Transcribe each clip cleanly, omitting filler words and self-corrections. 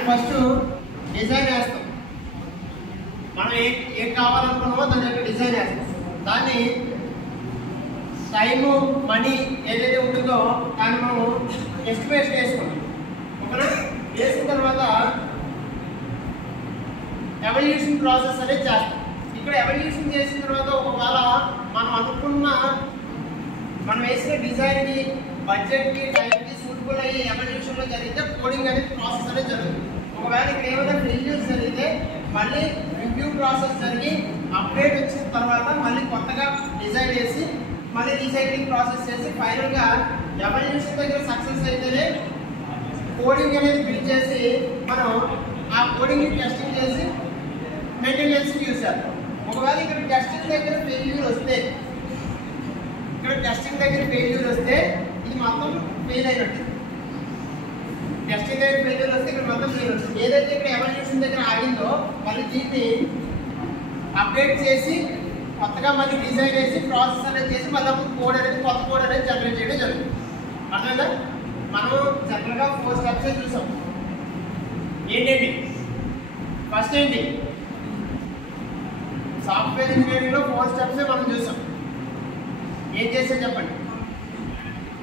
దానికి first design వేస్తాం. మనం ఏం కావాలనుకున్నామో దాని యొక్క డిజైన్ వేస్తాం. దాన్ని టైము మనీ ఏదైతే ఉంటుందో దాన్ని మనం ఎస్టిమేషన్ వేసుకుంటాం. ఓకేనా? వేసిన తర్వాత ఎవల్యూషన్ ప్రాసెస్ అనేది చేస్తాం. ఇక్కడ ఎవల్యూషన్ చేసిన తర్వాత ఒకవేళ మనం వేసిన డిజైన్కి బడ్జెట్కి టైంకి సూటబుల్ అయ్యి ఎవల్యూషన్లో జరిగితే కోడింగ్ అనేది ప్రాసెస్ అనేది జరుగుతుంది. ఒకవేళ ఇక్కడ ఏమైనా ఫెయిల్యూర్స్ జరిగితే మళ్ళీ రివ్యూ ప్రాసెస్ జరిగి అప్డేట్ వచ్చిన తర్వాత మళ్ళీ కొత్తగా డిజైన్ వేసి మళ్ళీ రీసైక్లింగ్ ప్రాసెస్ చేసి ఫైనల్గా ఎవల్యూషన్ దగ్గర సక్సెస్ అయితేనే కోడింగ్ అనేది బిల్డ్ చేసి మనం ఆ కోడింగ్ని టెస్టింగ్ చేసి మెయింటెనెన్స్కి యూజ్ చేస్తాం. ఒకవేళ ఇక్కడ టెస్టింగ్ దగ్గర ఫెయిల్యూర్ వస్తే ఇది మొత్తం ఫెయిల్ అయినట్టు. టెస్టింగ్ దగ్గర ఫెయిల్యూర్ వస్తే ఇక్కడ మొత్తం ఫెయిల్ అవుతుంది. ఏదైతే ఇక్కడ ఎవల్యూషన్ దగ్గర ఆగిందో మళ్ళీ దీన్ని అప్డేట్ చేసి కొత్తగా మళ్ళీ డిజైన్ చేసి ప్రాసెస్ అనేది చేసి మళ్ళీ కొత్త కోడ్ అనేది జనరేట్ చేయడం జరుగుతుంది. అర్థమైందా? మనం జనరల్గా 4 స్టెప్స్ చూసాం. ఏంటండి? ఫస్ట్ ఏంటి? సాఫ్ట్వేర్ ఇంజనీరింగ్లో 4 స్టెప్స్ మనం చూసాం. ఏం చేసాం చెప్పండి.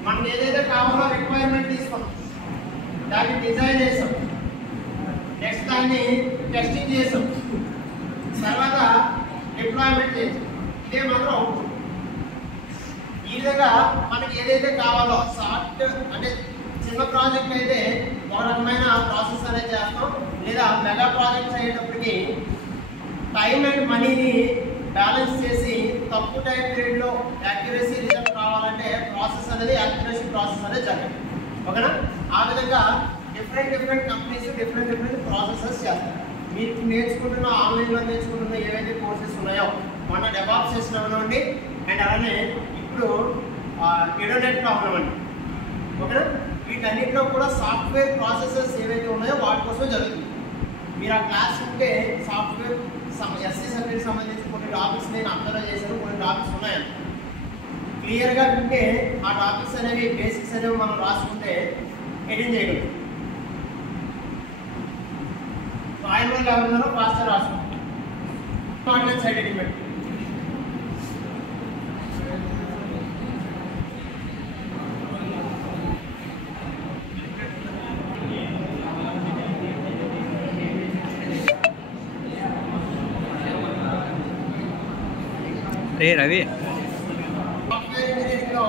మనం ఏదైతే కావాలో రిక్వైర్మెంట్ తీసుకున్నాం, దాన్ని డిజైన్ చేసాం, నెక్స్ట్ దాన్ని టెస్టింగ్ చేసాం, తర్వాత డిప్లాయ్మెంట్ చేసాం. ఇదే మాత్రం అవుట్పుట్. ఈ విధంగా మనకి ఏదైతే కావాలో సాఫ్ట్ అంటే చిన్న ప్రాజెక్ట్ అయితే ఒక రకమైన ప్రాసెస్ అనేది చేస్తాం. లేదా మెగా ప్రాజెక్ట్స్ అయ్యేటప్పటికి టైం అండ్ మనీని బ్యాలెన్స్ చేసి తక్కువ టైం పీరియడ్లో యాక్యురసీ రిజల్ట్ కావాలంటే ప్రాసెస్ అనేది యాక్యురసీ ప్రాసెస్ అనేది జరగాలి. ఓకేనా? ఆ విధంగా డిఫరెంట్ కంపెనీస్ డిఫరెంట్ ప్రాసెసెస్ చేస్తారు. మీరు నేర్చుకుంటున్న ఆన్లైన్లో నేర్చుకుంటున్న ఏవైతే కోర్సెస్ ఉన్నాయో మన డెవలప్ చేసిన అవనివ్వండి అండ్ అలానే ఇప్పుడు ఇంటర్నెట్లో అవనివ్వండి. ఓకేనా? వీటన్నిటిలో కూడా సాఫ్ట్వేర్ ప్రాసెసెస్ ఏవైతే ఉన్నాయో వాటి కోసం జరుగుతుంది. మీరు ఆ క్లాస్ ఉంటే సాఫ్ట్వేర్ ఎస్సీ సబ్జెక్ట్ సంబంధించి కొన్ని టాపిక్స్ నేను అబ్జర్వ్ చేశాను. కొన్ని టాపిక్స్ ఉన్నాయండి. క్లియర్గా వింటే ఆ టాపిక్స్ అనేవి బేసిక్స్ అనేవి మనం రాసుకుంటే అటెండ్ చేయగలం. రాయల్ వాళ్ళు ఎవరున్నారో ఫాస్ట్గా రాసుకుంటాం. సైడ్ ఎడిట్ పెట్టి రవి సాఫ్ట్వేర్ ఇంజనీరింగ్లో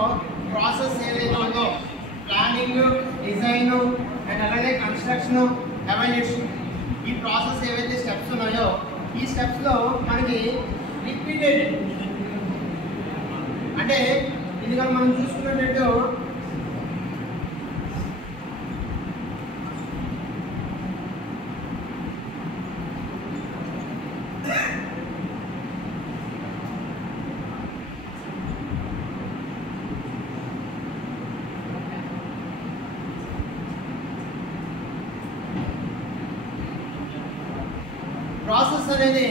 ప్రాసెస్ ఏదైతే ఉందో ప్లానింగ్, డిజైన్ అండ్ అలాగే కన్స్ట్రక్షన్, ఎవల్యూషన్ ఈ ప్రాసెస్ ఏవైతే స్టెప్స్ ఉన్నాయో ఈ స్టెప్స్లో మనకి రిపీటెడ్ అంటే ఇది మనం చూసుకున్నట్టు ప్రాసెస్ అనేది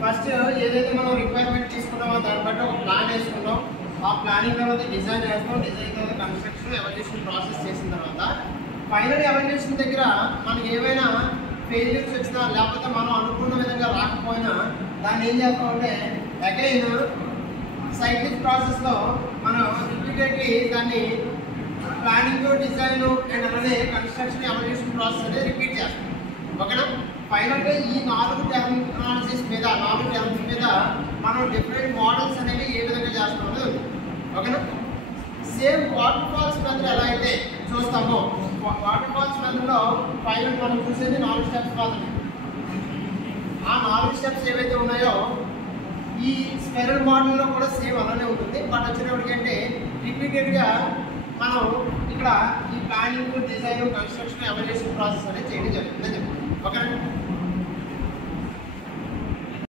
ఫస్ట్ ఏదైతే మనం రిక్వైర్మెంట్ తీసుకున్నామో దాన్ని బట్టి ఒక ప్లాన్ వేసుకుంటాం. ఆ ప్లానింగ్ తర్వాత డిజైన్ వేస్తాం. డిజైన్ తర్వాత కన్స్ట్రక్షన్, ఎవల్యూషన్ ప్రాసెస్ చేసిన తర్వాత ఫైనల్ ఎవల్యూషన్ దగ్గర మనకి ఏమైనా ఫెయిల్యూర్స్ వచ్చినా లేకపోతే మనం అనుకున్న విధంగా రాకపోయినా దాన్ని ఏం చేస్తామంటే అగైన్ సైక్లిక్ ప్రాసెస్లో మనం రిపీటెడ్లీ దాన్ని ప్లానింగ్, డిజైన్ అండ్ అలాగే కన్స్ట్రక్షన్, ఎవల్యూషన్ ప్రాసెస్ అనేది రిపీట్ చేస్తాం. ఓకేనా? ఫైనల్గా ఈ 4 టెక్నాలజీస్ మీద 4 టెర్మ్స్ మీద మనం డిఫరెంట్ మోడల్స్ అనేవి ఏ విధంగా చేస్తాం అనేది ఉంది. ఓకేనా? సేమ్ వాటర్ ఫాల్స్ మెథడ్ ఎలా అయితే చూస్తామో వాటర్ ఫాల్స్ మెథడ్లో ఫైనల్ మనం చూసేది 4 స్టెప్స్ మాత్రమే. ఆ 4 స్టెప్స్ ఏవైతే ఉన్నాయో ఈ స్పెరల్ మోడల్లో కూడా సేమ్ అలానే ఉంటుంది. బట్ వచ్చేటప్పటికంటే రిపీటెడ్గా మనం ఇక్కడ ఈ planning, design, construction, evolution process అనేది చేయడం జరుగుతుందని చెప్పండి. ఓకేనా?